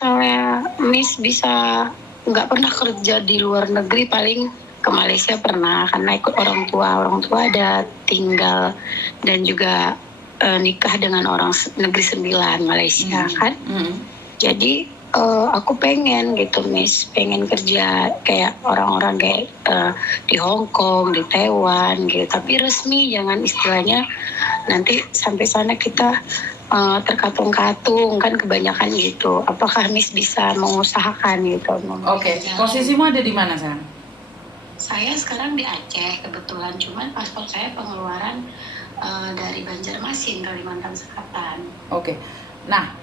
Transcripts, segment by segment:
misalnya Miss bisa nggak pernah kerja di luar negeri, paling ke Malaysia pernah karena ikut orang tua ada tinggal dan juga nikah dengan orang negeri sembilan Malaysia kan. Jadi aku pengen gitu Miss, pengen kerja kayak orang-orang kayak di Hong Kong, di Taiwan gitu, tapi resmi, jangan istilahnya nanti sampai sana kita terkatung-katung kan kebanyakan gitu. Apakah Miss bisa mengusahakan gitu? Oke, posisimu ada di mana sayang? Saya sekarang di Aceh kebetulan, cuman paspor saya pengeluaran dari Banjarmasin, Kalimantan Selatan. Oke, nah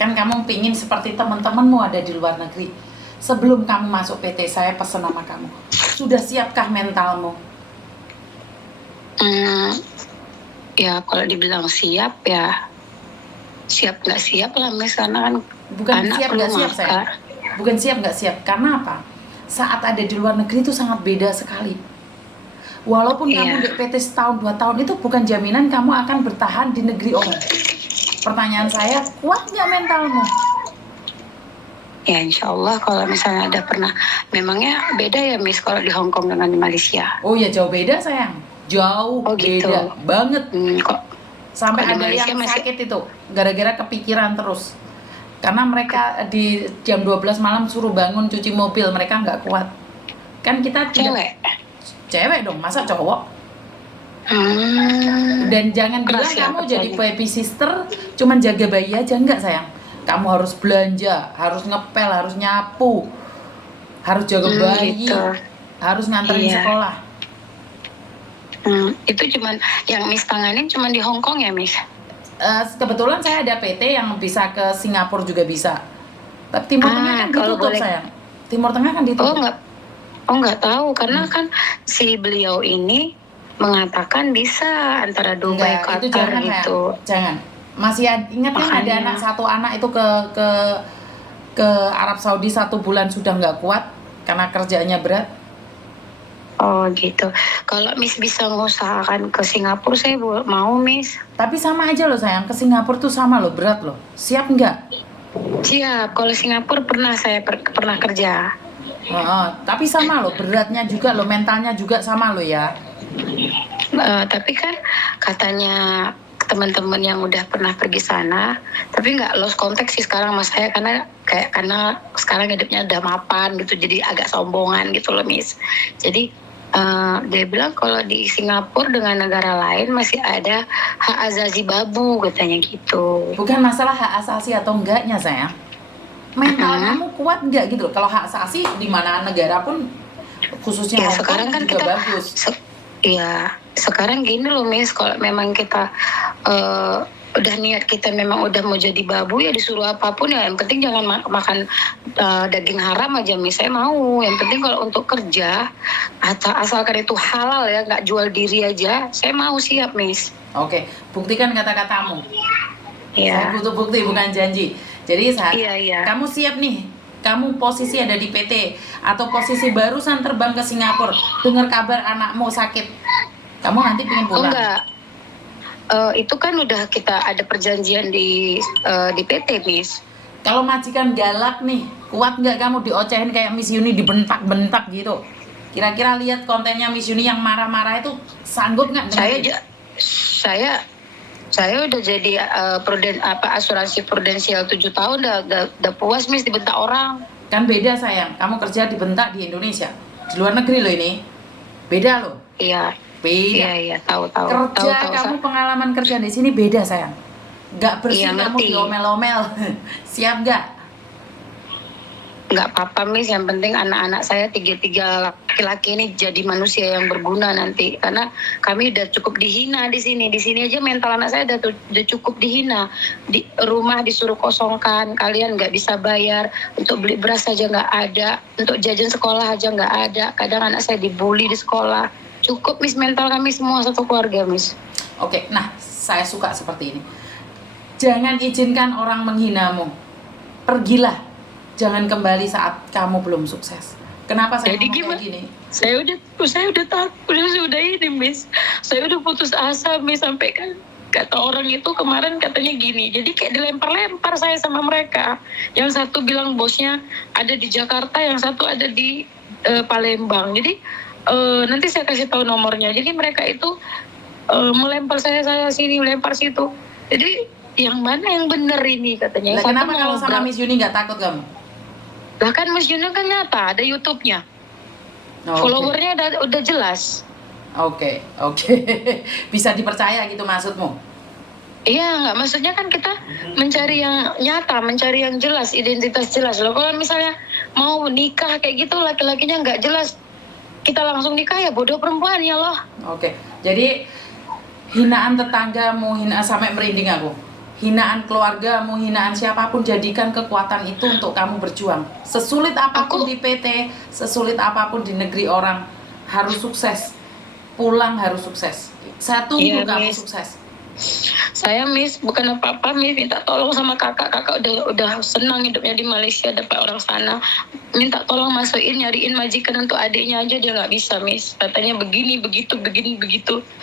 kan kamu pingin seperti teman-temanmu ada di luar negeri. Sebelum kamu masuk PT, saya pesan sama kamu, sudah siapkah mentalmu? Ya kalau dibilang siap ya siap nggak siap lah Miss, karena kan Bukan anak siap perlu nggak siap saya, makan. bukan siap nggak siap. Karena apa? Saat ada di luar negeri itu sangat beda sekali. Walaupun kamu di PT setahun 2 tahun itu bukan jaminan kamu akan bertahan di negeri orang. Pertanyaan saya, kuat nggak mentalmu? Ya insya Allah kalau misalnya ada pernah, memangnya beda ya Miss kalau di Hong Kong dengan di Malaysia? Oh ya jauh beda sayang, jauh gitu. beda banget. Kok Sampai kalau di ada Malaysia yang masih sakit itu gara-gara kepikiran terus. Karena mereka di jam 12 malam suruh bangun cuci mobil, mereka nggak kuat. Kan kita tidak, cewek dong, masa cowok? Dan jangan bilang keras ya kamu jadi kerjanya. baby sister cuman jaga bayi aja, enggak sayang. Kamu harus belanja, harus ngepel, harus nyapu, harus jaga bayi, gitu. harus nganterin Iya. sekolah. Itu cuman yang Miss tanganin cuman di Hong Kong ya Miss? Kebetulan saya ada PT yang bisa ke Singapura juga bisa. Tapi Timur Tengah kan kalau ditutup boleh. sayang. Timur Tengah kan ditutup. nggak tahu karena kan si beliau ini mengatakan bisa antara Dubai, Enggak, itu Qatar jangan gitu. sayang. Jangan. Masih ingat kan ada anak satu anak itu ke Arab Saudi 1 bulan sudah nggak kuat karena kerjanya berat. Oh gitu. Kalau Miss bisa mengusahakan ke Singapura, saya mau Miss. Tapi sama aja loh sayang, ke Singapura tuh sama loh, berat loh. Siap nggak? Siap. Kalau Singapura pernah saya pernah kerja. Tapi sama loh, beratnya juga loh, mentalnya juga sama loh ya. Tapi kan katanya teman-teman yang udah pernah pergi sana, tapi nggak lost contact sih sekarang mas saya, karena sekarang hidupnya udah mapan gitu, jadi agak sombongan gitu loh Miss. Jadi dia bilang kalau di Singapura dengan negara lain masih ada hak azazi babu katanya gitu. Bukan masalah hak asasi atau enggaknya sayang, mental kamu kuat nggak gitu loh. Kalau hak asasi di mana negara pun, khususnya Hong Kong sekarang kan juga kita bagus. Iya, sekarang gini loh Miss, kalau memang kita udah niat kita memang udah mau jadi babu ya disuruh apapun ya, yang penting jangan makan daging haram aja Miss, saya mau. Yang penting kalau untuk kerja asalkan itu halal ya, nggak jual diri aja, saya mau, siap Miss. Oke, buktikan kata-katamu. Iya. Saya butuh bukti bukan janji. Jadi saat Iya. kamu siap nih, kamu posisi ada di PT atau posisi barusan terbang ke Singapura, dengar kabar anakmu sakit, kamu nanti pengen pulang? Enggak. Itu kan udah kita ada perjanjian di PT Miss. Kalau majikan galak nih, kuat nggak kamu diocehin kayak Miss Yuni, dibentak-bentak gitu? Kira-kira lihat kontennya Miss Yuni yang marah-marah itu, sanggup nggak? Saya udah jadi asuransi prudensial 7 tahun, udah puas Miss dibentak orang. Kan beda sayang, kamu kerja dibentak di Indonesia, di luar negeri loh ini, beda loh. Iya. Beda. Iya, tahu. Kerja kamu pengalaman kerja di sini beda sayang. Nggak bersih kamu ngerti. diomel-omel. Siap nggak? Nggak apa-apa Miss, yang penting anak-anak saya tiga laki-laki ini jadi manusia yang berguna nanti, karena kami udah cukup dihina di sini aja mental anak saya udah cukup dihina. Di rumah disuruh kosongkan, kalian nggak bisa bayar, untuk beli beras aja nggak ada, untuk jajan sekolah aja nggak ada, kadang anak saya dibully di sekolah. Cukup Miss, mental kami semua satu keluarga Miss. Oke, nah saya suka seperti ini. Jangan izinkan orang menghinamu. Pergilah. Jangan kembali saat kamu belum sukses. Kenapa saya ngomong kayak gini? Saya udah takut, sudah ini Miss. Saya udah putus asa Miss, sampai kan kata orang itu kemarin katanya gini, jadi kayak dilempar-lempar saya sama mereka. Yang satu bilang bosnya ada di Jakarta, yang satu ada di Palembang. Jadi nanti saya kasih tahu nomornya. Jadi mereka itu melempar saya sini, melempar situ. Jadi yang mana yang benar ini katanya. Lah, kenapa kalau sama Miss Yuni nggak takut kamu? Lah kan Miss Yuni kan nyata, ada YouTube-nya. Followernya udah jelas. Oke. Bisa dipercaya gitu maksudmu? Iya, nggak, maksudnya kan kita mencari yang nyata, mencari yang jelas, identitas jelas loh. Kalau misalnya mau nikah kayak gitu, laki-lakinya nggak jelas, kita langsung nikah ya bodoh perempuan ya loh. Oke, jadi hinaan tetanggamu, hinaan sampai merinding aku. Hinaan keluargamu, hinaan siapapun, jadikan kekuatan itu untuk kamu berjuang. Sesulit apapun di PT, sesulit apapun di negeri orang, harus sukses. Pulang harus sukses. Saya tunggu kamu Miss. sukses. Saya Miss bukan apa-apa, Miss minta tolong sama kakak udah senang hidupnya di Malaysia, dapat orang sana, minta tolong masukin nyariin majikan untuk adiknya aja, dia nggak bisa Miss, katanya begini begitu.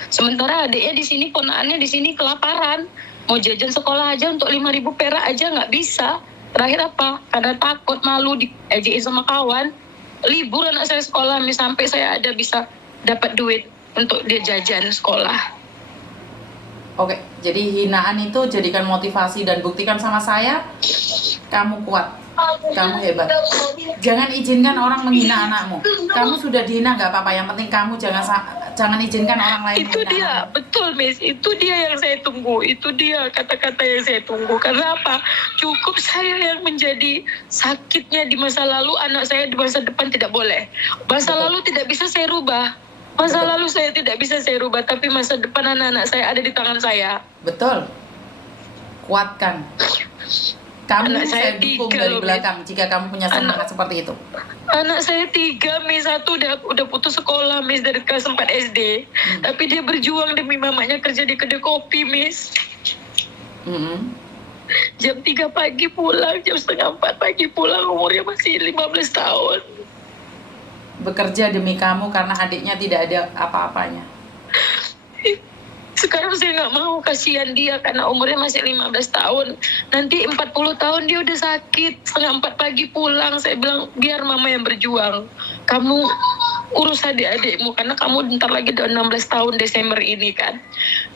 Sementara adiknya di sini, ponakannya di sini kelaparan, mau jajan sekolah aja untuk 5.000 perak aja nggak bisa. Terakhir apa? Karena takut, malu diejekin sama kawan, libur anak saya sekolah Miss, sampai saya ada bisa dapat duit untuk dia jajan sekolah. Oke, jadi hinaan itu jadikan motivasi dan buktikan sama saya, kamu kuat, kamu hebat. Jangan izinkan orang menghina anakmu. Kamu sudah dihina nggak apa-apa, yang penting kamu jangan izinkan orang lain Itu menghina dia, anakmu. betul Miss, itu dia yang saya tunggu, itu dia kata-kata yang saya tunggu. Karena apa? Cukup saya yang menjadi sakitnya di masa lalu, anak saya di masa depan tidak boleh. Masa lalu tidak bisa saya rubah. Masa lalu saya tidak bisa saya rubah, tapi masa depan anak-anak saya ada di tangan saya. Betul. Kuatkan. Kamu Anak saya saya dukung 3 dari loh, belakang jika kamu punya semangat seperti itu. Anak saya 3, Miss. 1 udah putus sekolah, Miss, dari kelas 4 SD. Tapi dia berjuang demi mamanya kerja di kedai kopi, Miss. Jam 3 pagi pulang, jam setengah 4 pagi pulang, umurnya masih 15 tahun. Bekerja demi kamu karena adiknya tidak ada apa-apanya. Sekarang saya nggak mau, kasihan dia karena umurnya masih 15 tahun. Nanti 40 tahun dia udah sakit, setengah 4 pagi pulang. Saya bilang, biar mama yang berjuang. Kamu urus adik-adikmu, karena kamu bentar lagi udah 16 tahun Desember ini kan.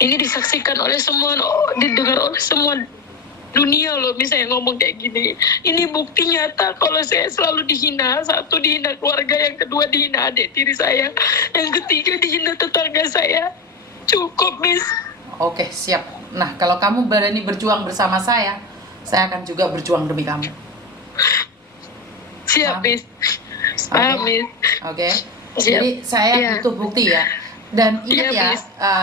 Ini disaksikan oleh semua, didengar oleh semua dunia loh, misalnya ngomong kayak gini. Ini bukti nyata kalau saya selalu dihina. 1, dihina keluarga, yang kedua dihina adik tiri saya, yang ketiga dihina tetangga saya. Cukup, Miss. Oke, siap. Nah, kalau kamu berani berjuang bersama saya akan juga berjuang demi kamu. Siap, Miss. Miss. Oke. Jadi saya butuh bukti ya. Dan ingat ya,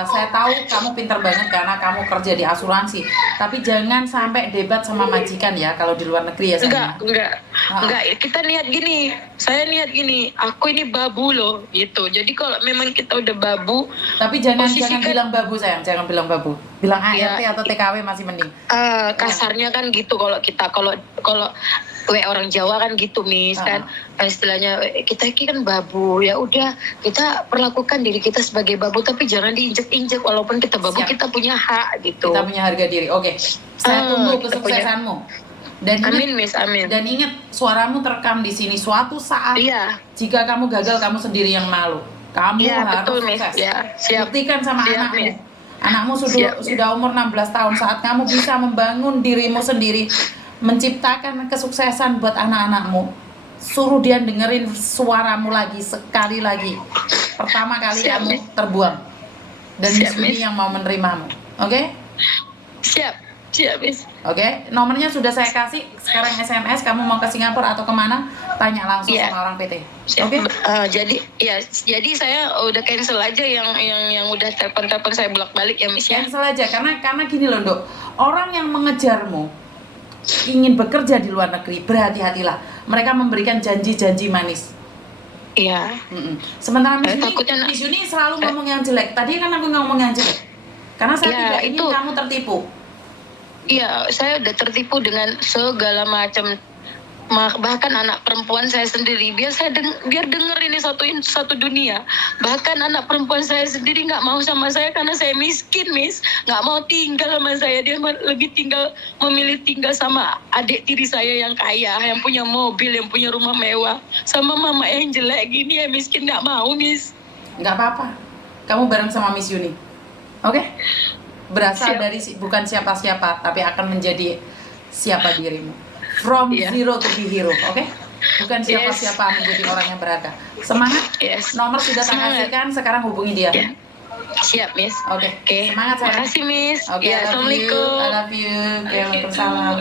saya tahu kamu pintar banget karena kamu kerja di asuransi. Tapi jangan sampai debat sama majikan ya kalau di luar negeri ya sayang. Enggak. Kita niat gini. Saya niat gini. Aku ini babu loh, gitu. Jadi kalau memang kita udah babu. Tapi jangan bilang babu sayang, jangan bilang babu. Bilang ART atau TKW masih mending. Kasarnya kan gitu kalau kita kalau orang Jawa kan gitu, Miss, kan istilahnya kita ini kan babu, ya udah kita perlakukan diri kita sebagai babu, tapi jangan diinjek-injek. Walaupun kita babu, kita punya hak gitu, kita punya harga diri. Oke, saya tunggu kesuksesanmu. Dan ingat, amin, Miss, amin. Dan ingat, suaramu terekam di sini. Suatu saat jika kamu gagal, kamu sendiri yang malu. Kamu harus betul, sukses. Siap. Buktikan sama anakmu. Anakmu sudah umur 16 tahun. Saat kamu bisa membangun dirimu sendiri, menciptakan kesuksesan buat anak-anakmu, suruh dia dengerin suaramu lagi, sekali lagi. Pertama kali kamu terbuang. Dan Miss Yuni yang mau menerimamu. Oke? Siap, Miss. Oke, nomornya sudah saya kasih. Sekarang SMS, kamu mau ke Singapura atau kemana? Tanya langsung sama orang PT. Oke? Jadi saya udah cancel aja yang udah telepon saya bolak-balik ya, Miss, ya. Cancel aja karena gini loh, Dok. Orang yang mengejarmu ingin bekerja di luar negeri, berhati-hatilah. Mereka memberikan janji-janji manis. Iya. Sementara Miss Yuni selalu ngomong yang jelek. Tadi kan aku ngomong yang jelek. Karena saya tidak ingin kamu tertipu. Iya, saya udah tertipu dengan segala macam bahkan anak perempuan saya sendiri, biar denger ini satu dunia. Bahkan anak perempuan saya sendiri nggak mau sama saya karena saya miskin, Miss. Nggak mau tinggal sama saya. Dia memilih tinggal sama adik tiri saya yang kaya, yang punya mobil, yang punya rumah mewah. Sama mama yang jelek gini ya miskin, nggak mau, Miss. Nggak apa-apa. Kamu bareng sama Miss Yuni. Oke? Berasal dari bukan siapa-siapa, tapi akan menjadi siapa dirimu. From zero to be hero, oke? Bukan siapa-siapa, menjadi orang yang berharga. Semangat. Nomor sudah tak kasihkan, sekarang hubungi dia. Siap, Miss. Oke. Semangat saya. Makasih, Miss. Oke, Assalamualaikum. I love you. Oke, waalaikumsalam.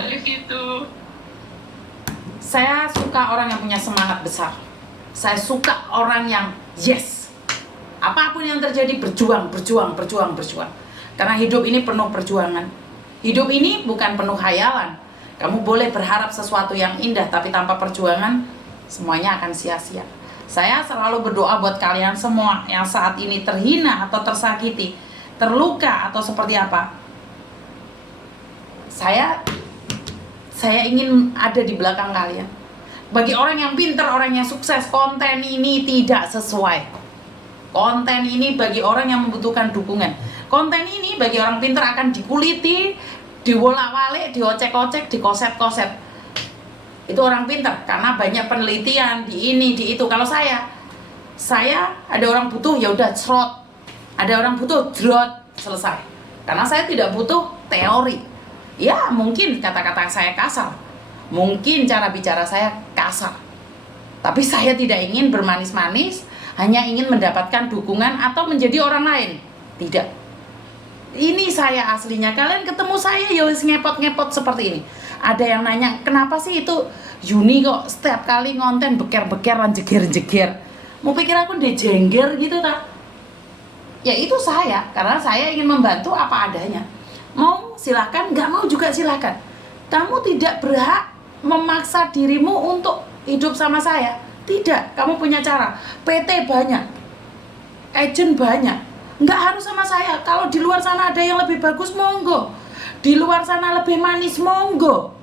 Saya suka orang yang punya semangat besar. Saya suka orang yang yes. Apapun yang terjadi, berjuang. Karena hidup ini penuh perjuangan. Hidup ini bukan penuh khayalan. Kamu boleh berharap sesuatu yang indah, tapi tanpa perjuangan, semuanya akan sia-sia. Saya selalu berdoa buat kalian semua yang saat ini terhina atau tersakiti, terluka atau seperti apa. Saya ingin ada di belakang kalian. Bagi orang yang pintar, orang yang sukses, konten ini tidak sesuai. Konten ini bagi orang yang membutuhkan dukungan. Konten ini bagi orang pintar akan dikuliti, diwolak-walik, diocek-ocek, dikoset-koset. Itu orang pintar karena banyak penelitian di ini, di itu. Kalau saya ada orang butuh, ya udah cerot. Ada orang butuh, drot, selesai. Karena saya tidak butuh teori. Ya, mungkin kata-kata saya kasar. Mungkin cara bicara saya kasar. Tapi saya tidak ingin bermanis-manis, hanya ingin mendapatkan dukungan atau menjadi orang lain. Tidak. Ini saya aslinya. Kalian ketemu saya ya wis ngepot-ngepot seperti ini. Ada yang nanya, kenapa sih itu Yuni kok setiap kali ngonten beker-beker dan jeger-jeger? Mau pikir aku udah jengger gitu tak? Ya itu saya, karena saya ingin membantu apa adanya. Mau silakan, nggak mau juga silakan. Kamu tidak berhak memaksa dirimu untuk hidup sama saya. Tidak, kamu punya cara. PT banyak, agent banyak. Nggak harus sama saya. Kalau di luar sana ada yang lebih bagus, monggo. Di luar sana lebih manis, monggo.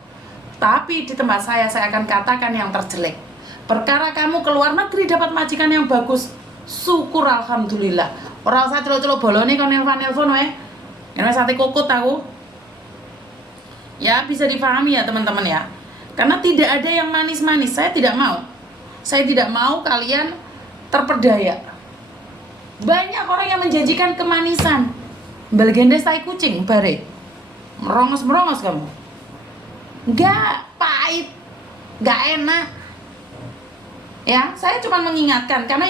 Tapi di tempat saya akan katakan yang terjelek. Perkara kamu ke luar negeri dapat majikan yang bagus, syukur alhamdulillah. Orang usah celok-celok bolone kon nelpon weh. Ini sate kokot aku. Ya bisa dipahami ya teman-teman ya. Karena tidak ada yang manis-manis. Saya tidak mau. Saya tidak mau kalian terperdaya. Banyak orang yang menjanjikan kemanisan. Belgendes tai kucing bare. Merongos-merongos kamu. Enggak, pahit. Enggak enak. Ya, saya cuma mengingatkan karena